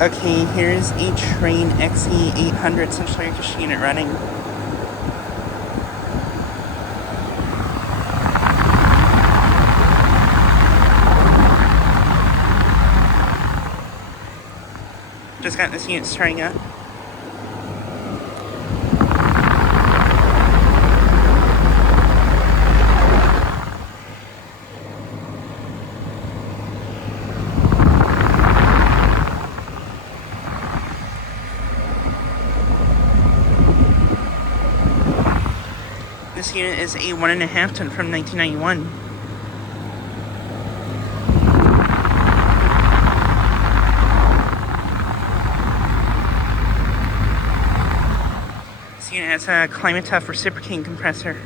Okay, here's a Trane XE800 central air conditioning unit running. Just got this unit starting up. This unit is a 1.5 ton from 1991. This unit has a Climatuff reciprocating compressor.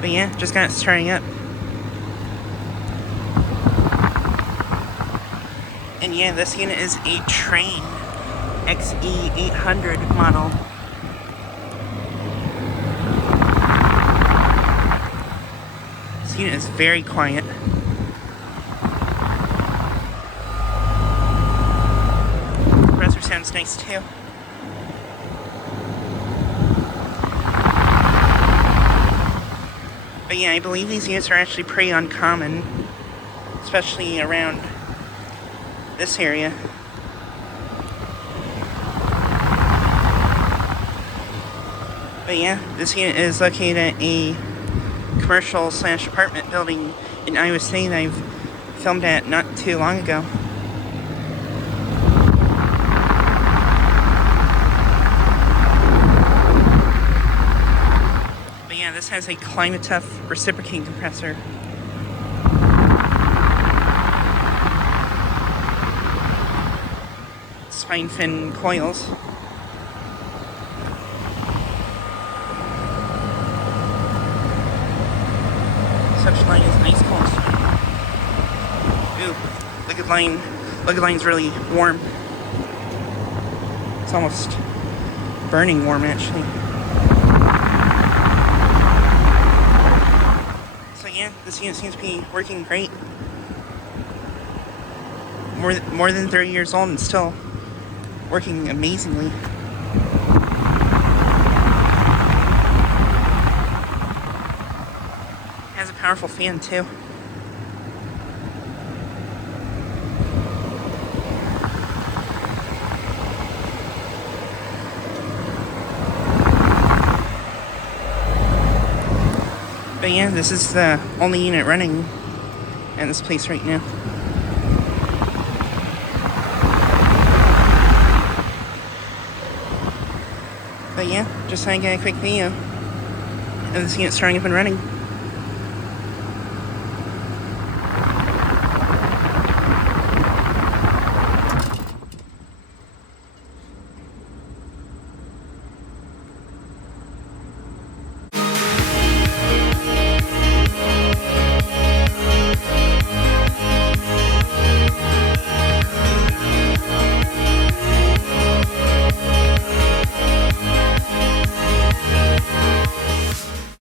But yeah, just got it starting up. And yeah, this unit is a Trane XE800 model. This unit is very quiet. The compressor sounds nice too. But yeah, I believe these units are actually pretty uncommon, especially around this area. But yeah, this unit is located at a commercial/apartment building in Iowa State that I've filmed at not too long ago. But yeah, this has a Climatuff reciprocating compressor. Spine fin coils. Such line is ice cold. Ooh, liquid line's really warm. It's almost burning warm actually. So yeah, this unit seems to be working great. More than 30 years old and still working amazingly. Has a powerful fan too. But yeah, this is the only unit running at this place right now. But yeah, just so I get a quick video of this unit starting up and running.